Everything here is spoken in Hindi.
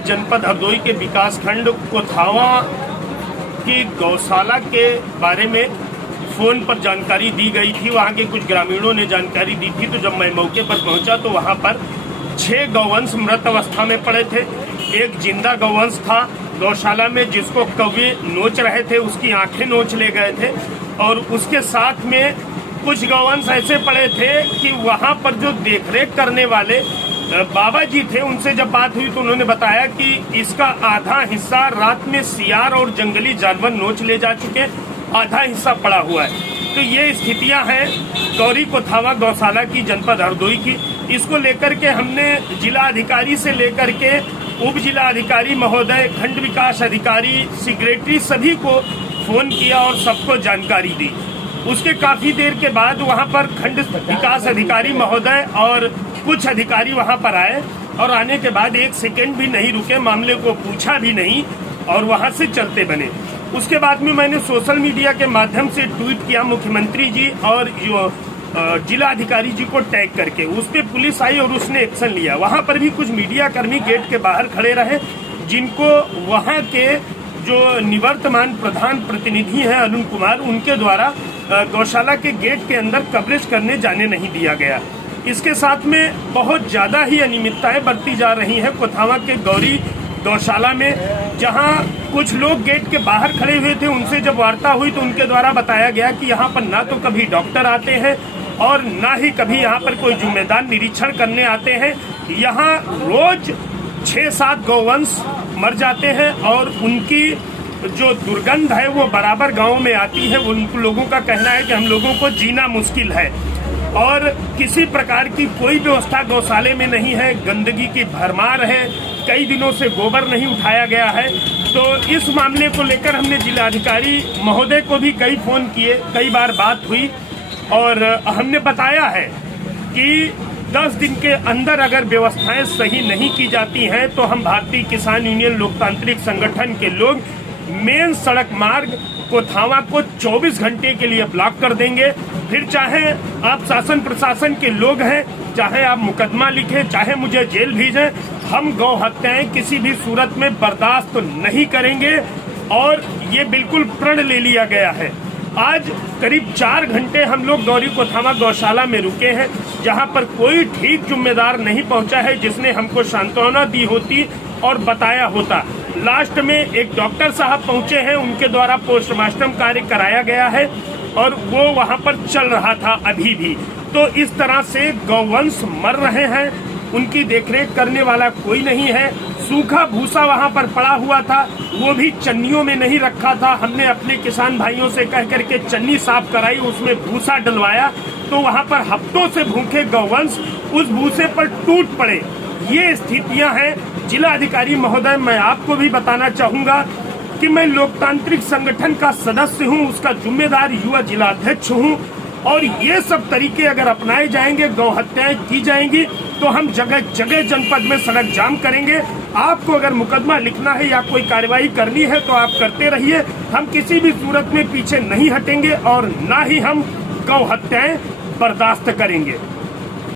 आज जनपद हरदोई के विकासखंड कोथावा की गौशाला के बारे में फ़ोन पर जानकारी दी गई थी। वहां के कुछ ग्रामीणों ने जानकारी दी थी। तो जब मैं मौके पर पहुंचा तो वहां पर 6 गौवंश मृत अवस्था में पड़े थे। एक जिंदा गौवंश था गौशाला में, जिसको कौवे नोच रहे थे, उसकी आंखें नोच ले गए थे। और उसके साथ में कुछ गौवंश ऐसे पड़े थे कि वहां पर जो देखरेख करने वाले बाबा जी थे, उनसे जब बात हुई तो उन्होंने बताया कि इसका आधा हिस्सा रात में सियार और जंगली जानवर नोच ले जा चुके, आधा हिस्सा पड़ा हुआ है। तो ये स्थितियां हैं गौरी कोथावा गौशाला की, जनपद हरदोई की। इसको लेकर के हमने जिला अधिकारी से लेकर के उप जिला अधिकारी महोदय, खंड विकास अधिकारी, सेक्रेटरी सभी को फोन किया और सबको जानकारी दी। उसके काफी देर के बाद वहां पर खंड विकास अधिकारी महोदय और कुछ अधिकारी वहां पर आए और आने के बाद 1 सेकंड भी नहीं रुके, मामले को पूछा भी नहीं और वहां से चलते बने। उसके बाद में मैंने सोशल मीडिया के माध्यम से ट्वीट किया मुख्यमंत्री जी और जिला अधिकारी जी को टैग करके। उस पर पुलिस आई और उसने एक्शन लिया। वहां पर भी कुछ मीडिया कर्मी गेट के बाहर खड़े रहे, जिनको वहां के जो निवर्तमान प्रधान प्रतिनिधि हैं अरुण कुमार, उनके द्वारा गौशाला के गेट के अंदर कवरेज करने जाने नहीं दिया गया। इसके साथ में बहुत ज्यादा ही अनियमितताएं बरती जा रही हैं कोथावा के गौरी गौशाला में, जहां कुछ लोग गेट के बाहर खड़े हुए थे। उनसे जब वार्ता हुई तो उनके द्वारा बताया गया कि यहाँ पर ना तो कभी डॉक्टर आते हैं और ना ही कभी यहाँ पर कोई जिम्मेदार निरीक्षण करने आते हैं। यहाँ रोज 6-7 गौवंश मर जाते हैं और उनकी जो दुर्गंध है वो बराबर गाँव में आती है। उन लोगों का कहना है कि हम लोगों को जीना मुश्किल है और किसी प्रकार की कोई व्यवस्था गौशाले में नहीं है। गंदगी की भरमार है, कई दिनों से गोबर नहीं उठाया गया है। तो इस मामले को लेकर हमने जिलाधिकारी महोदय को भी कई फोन किए, कई बार बात हुई और हमने बताया है कि 10 दिन के अंदर अगर व्यवस्थाएं सही नहीं की जाती हैं तो हम भारतीय किसान यूनियन लोकतांत्रिक संगठन के लोग मेन सड़क मार्ग कोथावा को 24 घंटे के लिए ब्लॉक कर देंगे। फिर चाहे आप शासन प्रशासन के लोग हैं, चाहे आप मुकदमा लिखें, चाहे मुझे जेल भेजें, हम गौ हत्याएं किसी भी सूरत में बर्दाश्त नहीं करेंगे। और ये बिल्कुल प्रण ले लिया गया है। आज करीब 4 घंटे हम लोग गौरी कोथावा गौशाला में रुके हैं, जहां पर कोई ठीक जिम्मेदार नहीं पहुंचा है जिसने हमको सांत्वना दी होती और बताया होता। लास्ट में एक डॉक्टर साहब पहुंचे हैं, उनके द्वारा पोस्टमार्टम कार्य कराया गया है और वो वहां पर चल रहा था अभी भी। तो इस तरह से गौवंश मर रहे हैं, उनकी देखरेख करने वाला कोई नहीं है। सूखा भूसा वहां पर पड़ा हुआ था, वो भी चन्नियों में नहीं रखा था। हमने अपने किसान भाइयों से कह करके चन्नी साफ कराई, उसमें भूसा डलवाया, तो वहां पर हफ्तों से भूखे गौवंश उस भूसे पर टूट पड़े। ये स्थितियां हैं। जिला अधिकारी महोदय, मैं आपको भी बताना चाहूंगा कि मैं लोकतांत्रिक संगठन का सदस्य हूं, उसका जिम्मेदार युवा जिलाध्यक्ष हूं और ये सब तरीके अगर अपनाए जाएंगे, गौ हत्याएं की जाएंगी, तो हम जगह जगह जनपद में सड़क जाम करेंगे। आपको अगर मुकदमा लिखना है या कोई कार्रवाई करनी है तो आप करते रहिए, हम किसी भी सूरत में पीछे नहीं हटेंगे और ना ही हम गौ हत्याएं बर्दाश्त करेंगे।